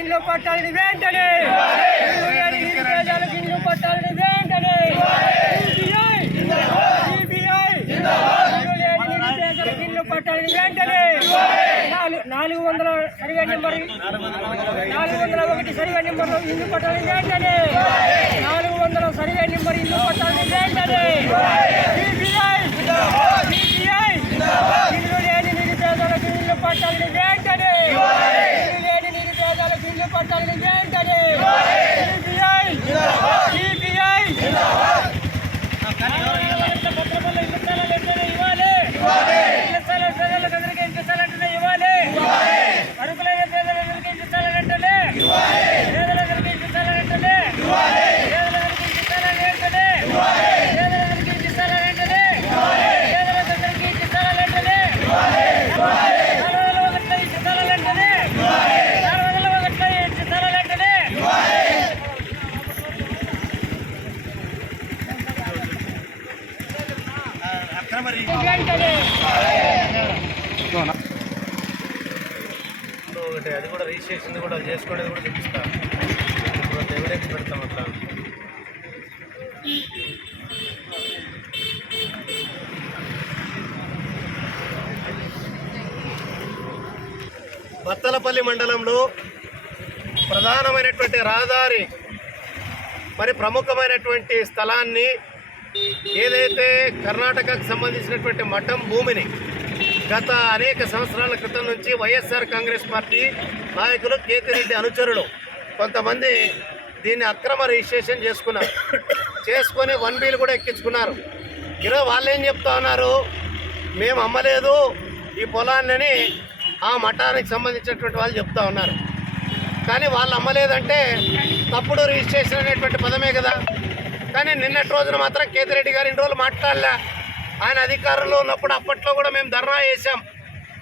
ఇల్లు పట్టాలని వెంటనే. ఇల్లు పట్టాలని వెంటనే. ఇల్లు పట్టాలని వెంటనే. నాలుగు- వందల సరిగా నెంబర్. నాలుగు వందల ఒకటి సరిగా నెంబర్ ఇల్లు పట్టాలని వెంటనే. నాలుగు వందల సరిగా నెంబర్ ఇల్లు పట్టాలని వెంటనే. పట్టాలని వెంటనే. నిరుపేదలకు ఇల్లు పట్టాలని వెంటనే సిపిఐ సిపిఐ పత్రపల్ల ఇల్లు స్థలాలు వెంటనే ఇవ్వాలి ఇల్లు స్థలాలు పేదలకు అందరికీ ఇంటి స్థలాలు వెంటనే ఇవ్వాలి అరుకులైన పేదలందరికీ ఇంటి స్థలాలు వెంటనే పేదలందరికీ ఇంటి స్థలాలు వెంటనే పేదలందరికీ ఇంటి స్థలాలు వెంటనే పేదలందరికీ ఇంటి స్థలాలు వెంటనే పేదలందరికీ ఇంటి స్థలాలు వెంటనే నాలుగు వందల ఒకటిలో ఇంటి స్థలాలు వెంటనే నాలుగు వందల ఒకటిలో ఇంటి స్థలాలు వెంటనే వెంటనే ఒకటి అది కూడా రిజిస్ట్రేషన్ కూడా చేసుకునేది కూడా చూపిస్తా. ఇప్పుడు పెడతాం అట్లా. బత్తలపల్లి మండలంలో ప్రధానమైనటువంటి రహదారి మరి ప్రముఖమైనటువంటి స్థలాన్ని ఏదైతే కర్ణాటకకు సంబంధించినటువంటి మఠం భూమిని గత అనేక సంవత్సరాల క్రితం నుంచి వైఎస్ఆర్ కాంగ్రెస్ పార్టీ నాయకులు కేతిరెడ్డి అనుచరులు కొంతమంది దీన్ని అక్రమ రిజిస్ట్రేషన్ చేసుకున్నారు. చేసుకొని వన్ బిల్ కూడా ఎక్కించుకున్నారు. ఈరోజు వాళ్ళు ఏం చెప్తా ఉన్నారు? మేము అమ్మలేదు ఈ పొలాన్ని ఆ మఠానికి సంబంధించినటువంటి వాళ్ళు చెప్తా ఉన్నారు. కానీ వాళ్ళు అమ్మలేదంటే తప్పుడు రిజిస్ట్రేషన్ అనేటువంటి పదమే కదా. కానీ నిన్నటి రోజున మాత్రం కేతిరెడ్డి గారు ఇన్ని రోజులు మాట్లాడలే. ఆయన అధికారంలో ఉన్నప్పుడు అప్పట్లో కూడా మేము ధర్నా చేశాం.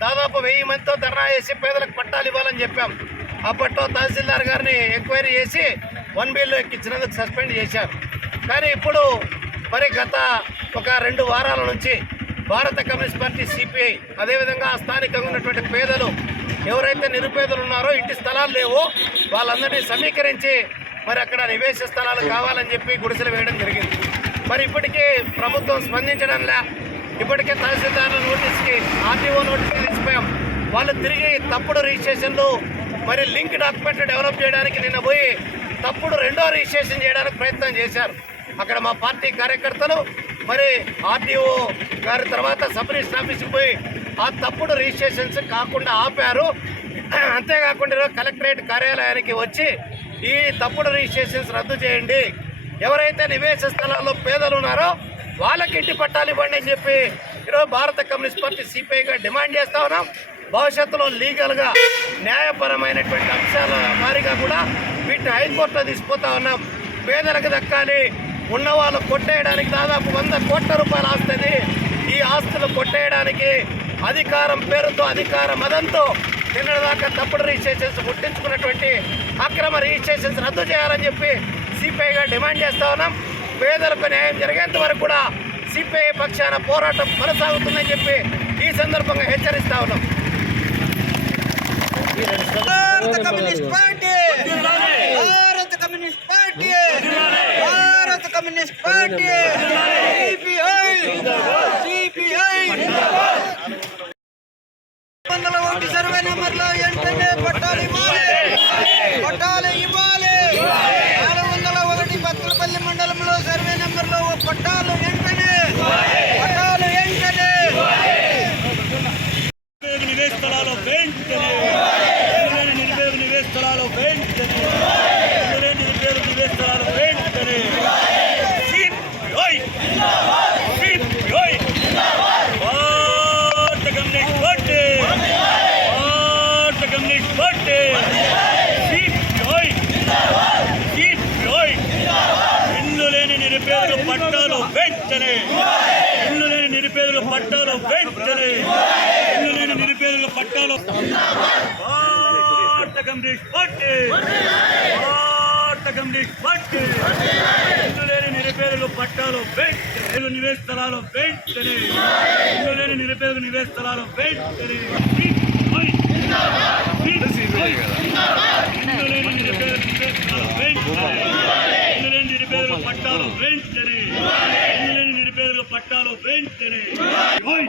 దాదాపు వెయ్యి మందితో ధర్నా చేసి పేదలకు పట్టాలు ఇవ్వాలని చెప్పాం. అప్పట్లో తహసీల్దార్ గారిని ఎంక్వైరీ చేసి వన్ బిల్లో ఎక్కించినందుకు సస్పెండ్ చేశారు. కానీ ఇప్పుడు మరి గత ఒక రెండు వారాల నుంచి భారత కమ్యూనిస్ట్ పార్టీ సిపిఐ అదేవిధంగా స్థానికంగా ఉన్నటువంటి పేదలు ఎవరైతే నిరుపేదలు ఉన్నారో ఇంటి స్థలాలు లేవో వాళ్ళందరినీ సమీకరించి మరి అక్కడ నివేశ స్థలాలు కావాలని చెప్పి గుడిసెలు వేయడం జరిగింది. మరి ఇప్పటికీ ప్రభుత్వం స్పందించడంలా ఇప్పటికే తహసీల్దార్ల నోటీస్కి ఆర్టీఓ నోటీస్కి తెచ్చిపోయాం వాళ్ళు తిరిగి తప్పుడు రిజిస్ట్రేషన్లు మరి లింక్ డాక్యుమెంట్ డెవలప్ చేయడానికి నిన్న పోయి తప్పుడు రెండో రిజిస్ట్రేషన్ చేయడానికి ప్రయత్నం చేశారు. అక్కడ మా పార్టీ కార్యకర్తలు మరి ఆర్టీఓ గారి తర్వాత సబ్ రిజిస్టర్ ఆఫీస్కి పోయి ఆ తప్పుడు రిజిస్ట్రేషన్స్ కాకుండా ఆపారు. అంతేకాకుండా కలెక్టరేట్ కార్యాలయానికి వచ్చి ఈ తప్పుడు రిజిస్ట్రేషన్స్ రద్దు చేయండి. ఎవరైతే నివేశ స్థలాల్లో పేదలు ఉన్నారో వాళ్ళకి ఇంటి పట్టాలు ఇవ్వండి అని చెప్పి ఈరోజు భారత కమ్యూనిస్ట్ పార్టీ సిపిఐగా డిమాండ్ చేస్తా ఉన్నాం. భవిష్యత్తులో లీగల్గా న్యాయపరమైనటువంటి అంశాల వారిగా కూడా వీటిని హైకోర్టులో తీసుకుపోతా ఉన్నాం. పేదలకు దక్కాలి. ఉన్న వాళ్ళు కొట్టేయడానికి దాదాపు వంద కోట్ల రూపాయలు ఆస్తుంది ఈ ఆస్తులు కొట్టేయడానికి అధికారం పేరుతో అధికార మదంతో నిన్నటిదాకా తప్పుడు రిజిస్ట్రేషన్స్ గుర్తించుకున్నటువంటి అక్రమ రిజిస్ట్రేషన్స్ రద్దు చేయాలని చెప్పి సిపిఐగా డిమాండ్ చేస్తా ఉన్నాం. పేదలకు న్యాయం జరిగేంత వరకు కూడా సిపిఐ పక్షాన పోరాటం కొనసాగుతుందని చెప్పి ఈ సందర్భంగా హెచ్చరిస్తా ఉన్నాం. భారత కమ్యూనిస్ట్ పార్టీ! భారత కమ్యూనిస్ట్ పార్టీ! భారత కమ్యూనిస్ట్ పార్టీ సిపిఐ సిపిఐ వందల ఒకటి సర్వే నెంబర్లో వెంటనే పట్టాలు ఇవ్వాలి పట్టాలు ఇవ్వాలి నాలుగు వందల ఒకటి బత్తలపల్లి మండలంలో సర్వే నెంబర్లో పట్టాలు వెంటనే పట్టాలు వెంటనే నిరుపేద నివేశ స్థలాలు వెంటనే ఇల్లులేని నిరుపేద నివేశ స్థలాలు వెంటనే ఇల్లులేని నిరుపేద నివేశ స్థలాలు వెంటనే సిపిఐ సిపిఐ భారత కమ్యూనిస్ట్ పార్టీ భారత కమ్యూనిస్ట్ పార్టీ సిపిఐ సిపిఐ ఇల్లు లేని నిరుపేదల పట్టాలు వెంటనే ఇల్లు లేని నిరుపేదల పట్టాలు వెంటనే ఇల్లు లేని నిరుపేదల పట్టాలు భారత కమ్యూనిస్ట్ పార్టీ భారత కమ్యూనిస్ట్ పార్టీ ఇల్లు లేని నిరుపేదలు పట్టాలు వెంటనే. నివేశ స్థలాలు వెంటనే. ఇల్లు లేని నిరుపేదలు నివేశ స్థలాలు వెంటనే. ఇల్లు లేని నిరుపేదలకు పట్టాలు వెంటనే. ఇల్లు లేని నిరుపేదలకు పట్టాలు వెంటనే. ఓయ్!